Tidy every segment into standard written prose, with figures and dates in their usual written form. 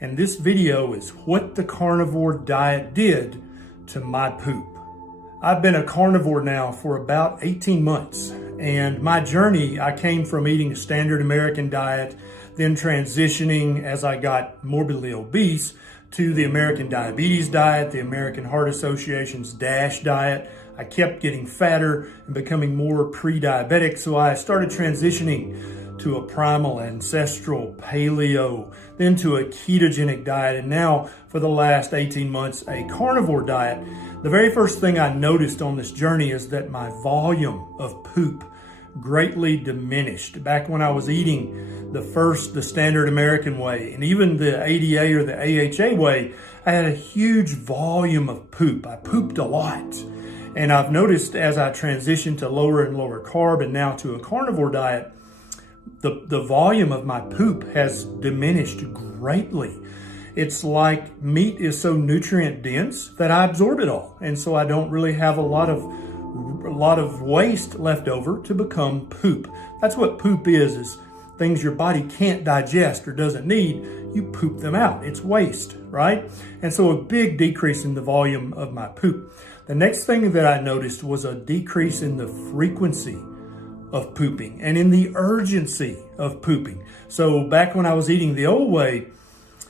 and this video is what the carnivore diet did to my poop. I've been a carnivore now for about 18 months, and my journey, I came from eating a standard American diet, then transitioning as I got morbidly obese to the American Diabetes Diet, the American Heart Association's DASH diet. I kept getting fatter and becoming more pre-diabetic, so I started transitioning to a primal, ancestral, paleo, then to a ketogenic diet, and now for the last 18 months, a carnivore diet. The very first thing I noticed on this journey is that my volume of poop greatly diminished. Back when I was eating the standard American way, and even the ADA or the AHA way, I had a huge volume of poop. I pooped a lot. And I've noticed as I transitioned to lower and lower carb and now to a carnivore diet, the volume of my poop has diminished greatly. It's like meat is so nutrient dense that I absorb it all. And so I don't really have a lot of waste left over to become poop. That's what poop is things your body can't digest or doesn't need, you poop them out. It's waste, right? And so a big decrease in the volume of my poop. The next thing that I noticed was a decrease in the frequency of pooping and in the urgency of pooping. So back when I was eating the old way,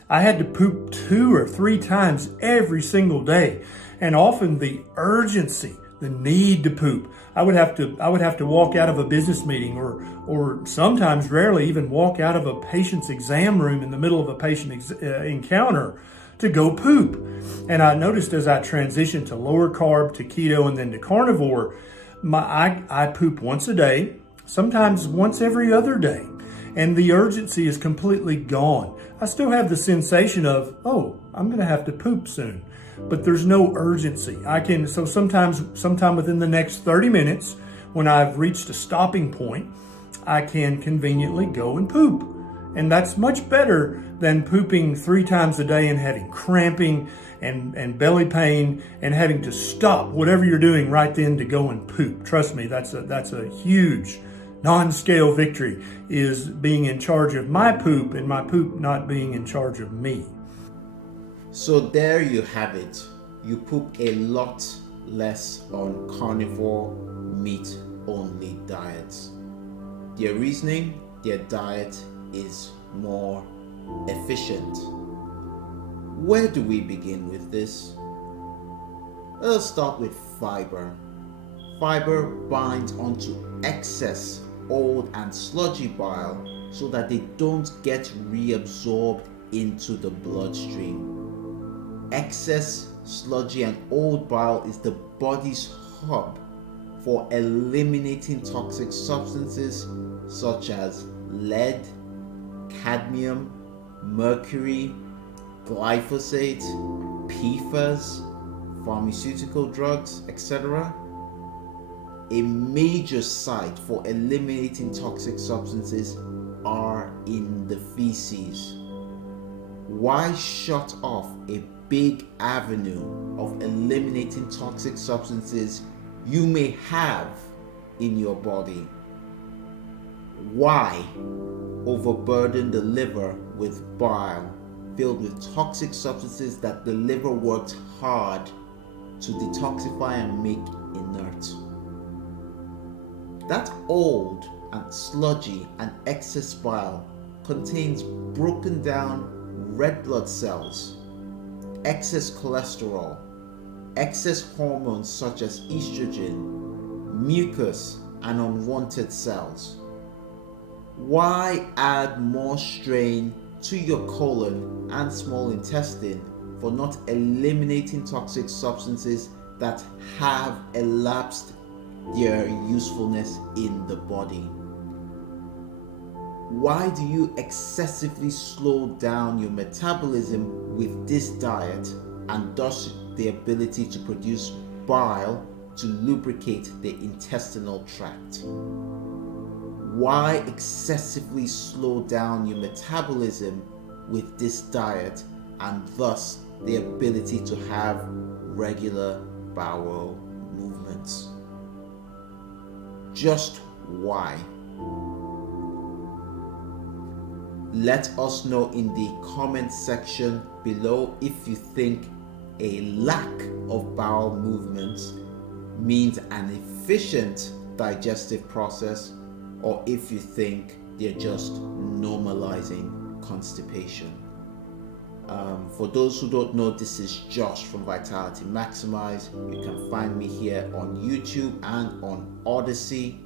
I had to poop 2 or 3 times every single day. And often the urgency, the need to poop, I would have to walk out of a business meeting or sometimes rarely even walk out of a patient's exam room in the middle of a patient encounter to go poop. And I noticed as I transitioned to lower carb, to keto, and then to carnivore, I poop once a day, sometimes once every other day. And the urgency is completely gone. I still have the sensation of, oh, I'm going to have to poop soon. But there's no urgency. Sometime within the next 30 minutes, when I've reached a stopping point, I can conveniently go and poop. And that's much better than pooping 3 times a day and having cramping and belly pain and having to stop whatever you're doing right then to go and poop. Trust me, that's a huge non-scale victory, is being in charge of my poop and my poop not being in charge of me. So there you have it. You poop a lot less on carnivore, meat-only diets. Their reasoning, their diet is more efficient. Where do we begin with this? Let's start with fiber. Fiber binds onto excess old and sludgy bile so that they don't get reabsorbed into the bloodstream. Excess sludgy and old bile is the body's hub for eliminating toxic substances such as lead, cadmium, mercury, glyphosate, PFAS, pharmaceutical drugs, etc. A major site for eliminating toxic substances are in the feces. Why shut off a big avenue of eliminating toxic substances you may have in your body? Why overburden the liver with bile filled with toxic substances that the liver worked hard to detoxify and make inert? That old and sludgy and excess bile contains broken down red blood cells, excess cholesterol, excess hormones such as estrogen, mucus, and unwanted cells. Why add more strain to your colon and small intestine for not eliminating toxic substances that have elapsed their usefulness in the body? Why do you excessively slow down your metabolism with this diet and thus the ability to produce bile to lubricate the intestinal tract? Why excessively slow down your metabolism with this diet and thus the ability to have regular bowel movements? Just why? Let us know in the comment section below if you think a lack of bowel movements means an efficient digestive process, or if you think they're just normalizing constipation. For those who don't know, this is Josh from Vitality Maximize. You can find me here on YouTube and on Odyssey.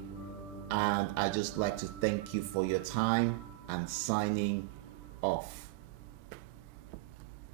And I just like to thank you for your time, and signing off.